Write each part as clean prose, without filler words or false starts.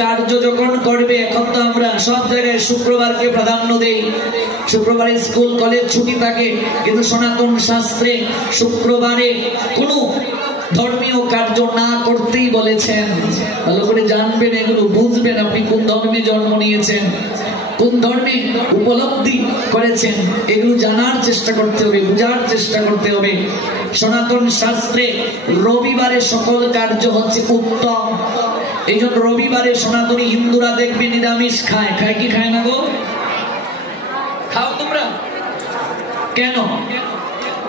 কার্য যখন করবে, এখন তো আমরা সব জায়গায় শুক্রবারকে প্রাধান্য দেই, শুক্রবারে স্কুল কলেজ ছুটি থাকে, কিন্তু সনাতন শাস্ত্রে শুক্রবারে কোনো ধর্মীয় কার্য না করতেই বলেছেন। ভালো করে জানবেন, এগুলো বুঝবেন, আপনি কোন ধর্মে জন্ম নিয়েছেন, কোন ধর্মে উপলব্ধি করেছেন, এগুলো জানার চেষ্টা করতে হবে, বুঝার চেষ্টা করতে হবে। সনাতন শাস্ত্রে রবিবারে সকল কার্য হচ্ছে উত্তম। এই জন্য রবিবারে সনাতনী হিন্দুরা দেখবে নিরামিষ খায়। খায় কি খায় না গো? খাও তোমরা? কেন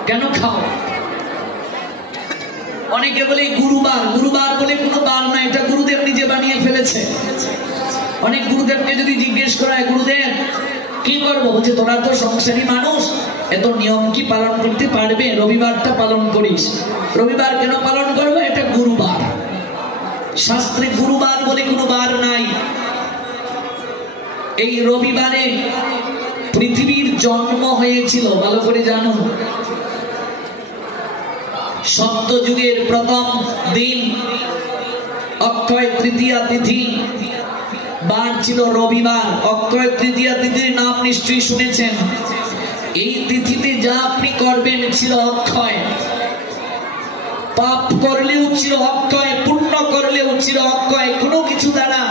কেন খাও? অনেকে বলে গুরুবার, গুরুবার বলে কোনো বার না, এটা গুরুদেব নিজে বানিয়ে ফেলেছে। অনেক গুরুদেবকে যদি জিজ্ঞেস করা হয়, গুরুদেব কি করবো, বলছে তোরা তো সংসারী মানুষ, এত নিয়ম কি পালন করতে পারবে? রবিবারটা পালন করিস। রবিবার কেন পালন করবো? এটা গুরুবার। শাস্ত্রে গুরুবার বলে কোনো বার নাই। এই রবিবারে পৃথিবীর জন্ম হয়েছিল, ভালো করে জানুন। সত্যযুগের প্রথম দিন অক্ষয় তৃতীয়া তিথি, বার ছিল রবিবার। অক্ষয় তৃতীয়া তিথির নাম নিশ্চয়ই শুনেছেন। এই তিথিতে যা আপনি করবেন ছিল অক্ষয়, পাপ করলেও ছিল অক্ষয়, পুণ্য করলেও ছিল অক্ষয়। কোনো কিছু দ্বারা